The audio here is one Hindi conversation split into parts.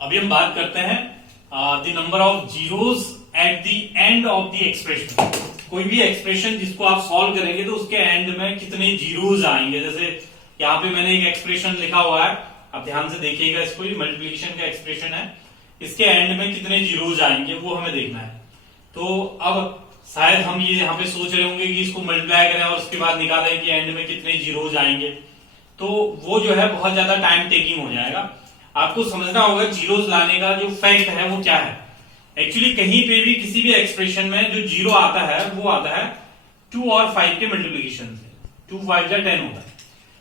अभी हम बात करते हैं the number of zeros eight the end of the expression. कोई भी एक्सप्रेशन जिसको आप सॉल्व करेंगे तो उसके एंड में कितने जीरोस आएंगे। जैसे यहाँ पे मैंने एक एक्सप्रेशन लिखा हुआ है, आप ध्यान से देखिएगा इसको, ये मल्टीप्लिकेशन का एक्सप्रेशन है, इसके एंड में कितने जीरोस आएंगे वो हमें देखना है। तो अब शायद हम ये यहाँ पे सोच रहे होंगे कि इसको मल्टीप्लाई करें और उसके बाद निकालें कि एंड में कितने जीरोस आएंगे, तो वो जो है बहुत ज्यादा टाइम टेकिंग हो जाएगा। आपको समझना होगा जीरोस लाने का जो फैक्ट है वो क्या है। एक्चुअली कहीं पे भी किसी भी एक्सप्रेशन में जो जीरो आता है वो आता है 2 और 5 के मल्टीप्लीकेशन से। 2 5 10 होता है।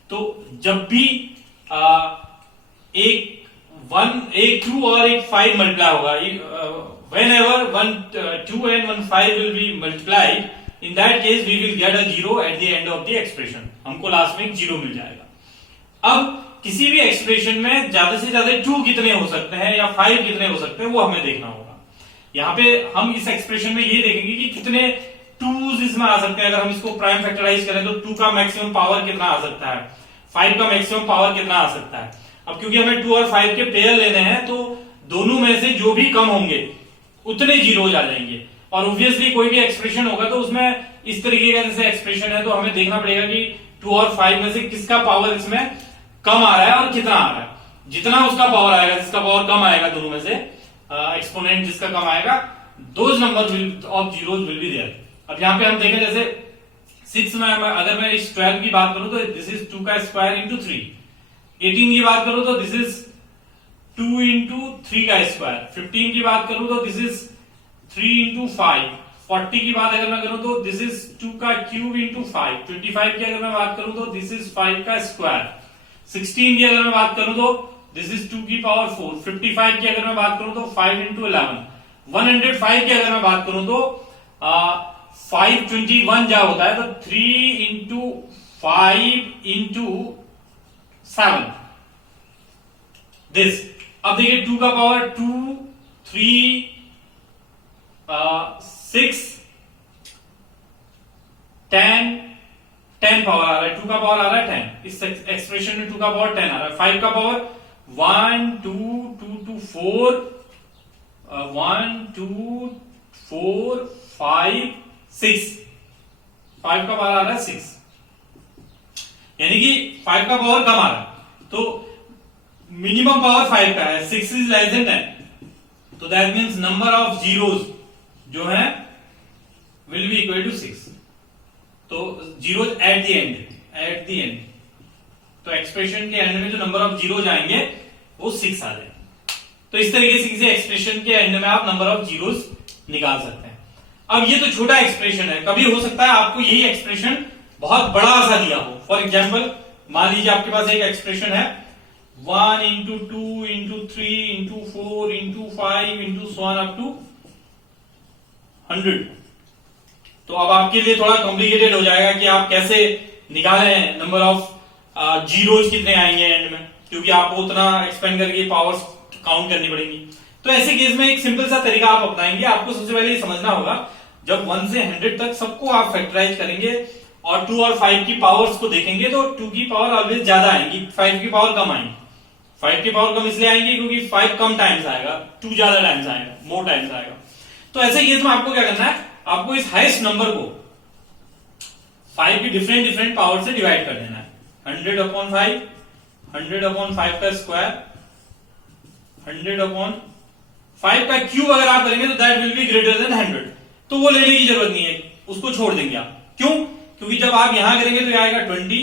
तो जब भी एक 2 और एक 5 मल्टीप्लाई होगा, whenever 2 and 1 5 will be multiplied, in that case we will get a zero at the end of the expression। हमको लास्ट में एक जीरो मिल जाएगा। अब किसी भी एक्सप्रेशन में ज्यादा से ज्यादा 2 कितने हो सकते हैं या 5 कितने हो सकते हैं वो हमें देखना होगा। यहाँ पे हम इस एक्सप्रेशन में ये देखेंगे कि कितने 2s इसमें आ सकते हैं। अगर हम इसको प्राइम फैक्टराइज करें तो 2 का मैक्सिमम पावर कितना आ सकता है, 5 का मैक्सिमम पावर कितना आ सकता है। अब क्योंकि हमें 2 और 5 के पेयर लेने हैं तो दोनों में से जो भी कम होंगे उतने जीरोज आ जाएंगे। और ऑब्वियसली कोई भी एक्सप्रेशन होगा तो उसमें इस तरीके का जैसे एक्सप्रेशन है तो हमें देखना पड़ेगा कि 2 और 5 में से किसका पावर इसमें कम आ रहा है और कितना आ रहा है। जितना उसका पावर आएगा, जिसका पावर कम आएगा दोनों में से, एक्सपोनेंट जिसका कम आएगा, those number of zeros will be there. अब यहाँ पे हम देखें जैसे 6 में अगर मैं इस 12 की बात करूं तो दिस इज 2 का स्क्वायर इंटू 3। 18 की बात करूं तो दिस इज 2 इंटू 3 का स्क्वायर। 15 की बात करूं तो दिस इज 3 इंटू 5। 40 की बात अगर मैं करूं तो दिस इज 2 का क्यूब इंटू 5। 25 की अगर मैं बात करूं तो दिस इज 5 का स्क्वायर। 16 की अगर मैं बात करूं तो दिस इज 2 की पावर 4। 55 की अगर मैं बात करूं तो 5 इंटू 11। 105 की अगर मैं बात करूं तो 521 जा होता है तो 3 इंटू 5 इंटू 7 दिस। अब देखिए 2 का पावर 2 3 6 10 पावर आ रहा है। 2 का पावर आ रहा है 10। इस एक्सप्रेशन में 2 का पावर 10 आ रहा है। 5 का पावर 1 2 2 2 4 1 2 4 5 6। 5 का पावर आ रहा है 6, यानी कि 5 का पावर कम आ रहा है। तो मिनिमम पावर 5 का है, 6 इज लेस देन 10, तो that means number of zeros जो है विल बी इक्वल टू 6। तो जीरोज एट द एंड, तो एक्सप्रेशन के एंड में जो नंबर ऑफ जीरोज आएंगे वो 6 आ जाएंगे। तो इस तरीके से किसी एक्सप्रेशन के एंड में आप नंबर ऑफ जीरोज निकाल सकते हैं। अब ये तो छोटा एक्सप्रेशन है, कभी हो सकता है आपको यही एक्सप्रेशन बहुत बड़ा सा दिया हो। फॉर एग्जाम्पल मान लीजिए आपके पास एक एक्सप्रेशन है 1 into 2 into 3 into 4 into 5 into so on up to 100। तो अब आपके लिए थोड़ा कॉम्प्लिकेटेड हो जाएगा कि आप कैसे निकालें नंबर ऑफ जीरोज कितने आएंगे एंड में, क्योंकि आपको उतना एक्सपेंड करके पावर्स काउंट करनी पड़ेगी। तो ऐसे केस में एक सिंपल सा तरीका आप अपनाएंगे। आपको सबसे पहले ये समझना होगा, जब 1 से 100 तक सबको आप फैक्टराइज करेंगे और 2 और 5 की पावर्स को देखेंगे तो 2 की पावर ऑलवेज ज्यादा आएगी, 5 की पावर कम आएगी। 5 की पावर कम इसलिए आएगी क्योंकि 5 कम टाइम्स आएगा, 2 ज्यादा टाइम्स आएगा, मोर टाइम्स आएगा। तो ऐसे केस में आपको क्या करना है, आपको इस हाईएस्ट नंबर को 5 की डिफरेंट पावर से डिवाइड कर देना है। 100 अपॉन 5, 100 अपॉन 5 का स्क्वायर, 100 अपॉन 5 का क्यूब अगर आप करेंगे तो that will be greater than 100। तो वो लेने की जरूरत नहीं है, उसको छोड़ देंगे आप। क्यों? क्योंकि जब आप यहां करेंगे तो आएगा 20,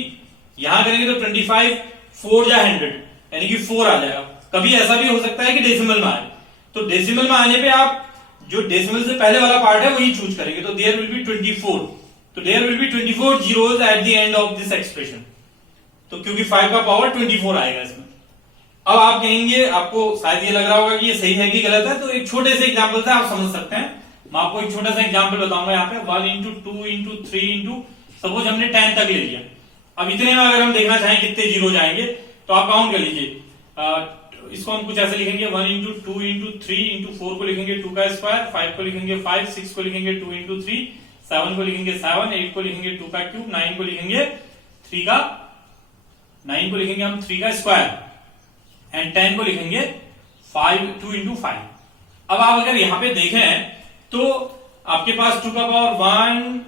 यहां करेंगे तो 25, 4 या 100 यानी कि 4 आ जाएगा। कभी ऐसा भी हो सकता है कि डेसिमल में आए, तो डेसिमल में आने पे आप जो डेसिमल से पहले वाला पार्ट है वही चूज करेंगे। तो देयर विल बी 24, तो there will be 24 zeros at the end of this expression. तो क्योंकि 5 का पावर 24 आएगा इसमें। अब आप कहेंगे, आपको शायद ये लग रहा होगा कि ये सही है कि गलत है, तो एक छोटे से एग्जाम्पल से आप समझ सकते हैं। मैं आपको एक छोटा सा एग्जाम्पल बताऊंगा यहाँ पे। 1 इंटू 2 इंटू 3 इंटू, सपोज हमने 10 तक ले लिया। अब इतने में अगर हम देखना चाहें कितने जीरो जाएंगे तो आप काउंट कर लीजिए। इसको हम कुछ ऐसे लिखेंगे 1 इंटू 2 इंटू 3 इंटू 4 को लिखेंगे 2 का स्क्वायर, 5 को लिखेंगे 5, 6 को लिखेंगे 2 इंटू 3, 7 को लिखेंगे 7, 8 को लिखेंगे 2 का क्यूब, 9 को लिखेंगे 3 का स्क्वायर एंड 10 को लिखेंगे 2 into 5। अब आप अगर यहां पे देखें तो आपके पास 2 का पावर 1,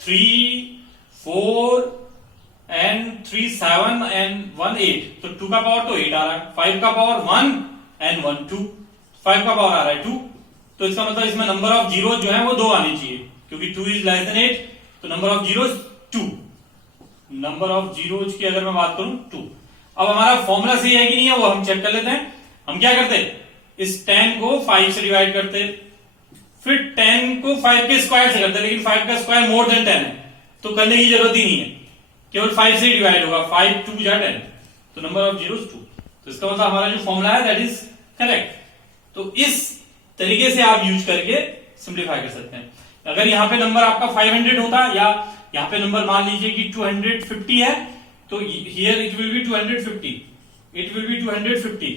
3, 4 एंड 3 7 एंड 1 8। तो 2 का पावर तो 8 आ रहा है, 5 का पावर 1 एंड 1 2, 5 का पावर आ रहा है 2। तो इसका मतलब इसमें नंबर ऑफ जीरो जो है वो 2 आनी चाहिए, क्योंकि 2 इज लेस देन 8, तो number of zero 2। Number of zeros की अगर मैं बात करूं 2। अब हमारा फॉर्मूला सही है कि नहीं है वो हम चेक कर लेते हैं। हम क्या करते, इस 10 को 5 से डिवाइड करते, फिर 10 को 5 के स्क्वायर से करते, लेकिन 5 का स्क्वायर मोर देन 10 है, तो करने की जरूरत ही नहीं है, केवल 5 से ही डिवाइड होगा। 5 2 जा 10, तो नंबर ऑफ जीरोज 2। तो इसका मतलब हमारा जो फॉर्मूला है दैट इज करेक्ट। तो इस तरीके से आप यूज करके सिंप्लीफाई कर सकते हैं। अगर यहां पे नंबर आपका 500 होता, या यहां पे नंबर मान लीजिए कि 250 है, तो here it will be 250, it will be 250,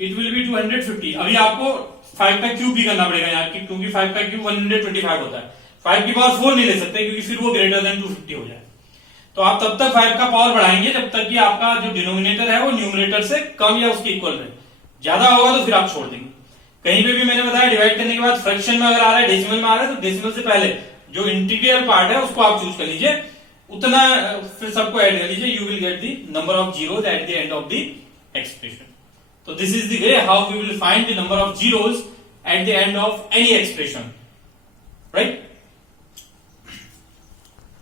it will be 250। अभी आपको 5 का क्यूब भी करना पड़ेगा यहाँ की, क्योंकि 5 का क्यूब 125 होता है। 5 की पावर 4 नहीं ले सकते, क्योंकि फिर वो ग्रेटर देन 250 हो जाए। तो आप तब तक 5 का पावर बढ़ाएंगे जब तक कि आपका जो डिनोमिनेटर है वो न्यूमरेटर से कम या उसके इक्वल रहे। ज्यादा होगा तो फिर आप छोड़ देंगे। कहीं पे भी मैंने बताया डिवाइड करने के बाद फ्रैक्शन में अगर आ रहा है, डेसिमल में आ रहा है, तो डेसिमल से पहले जो इंटीग्रल पार्ट है उसको आप चूज कर लीजिए, उतना फिर सबको ऐड कर लीजिए, you will get the number of zeros at the end of the expression. So this is the way how we will find the number of zeros at the end of any expression, right?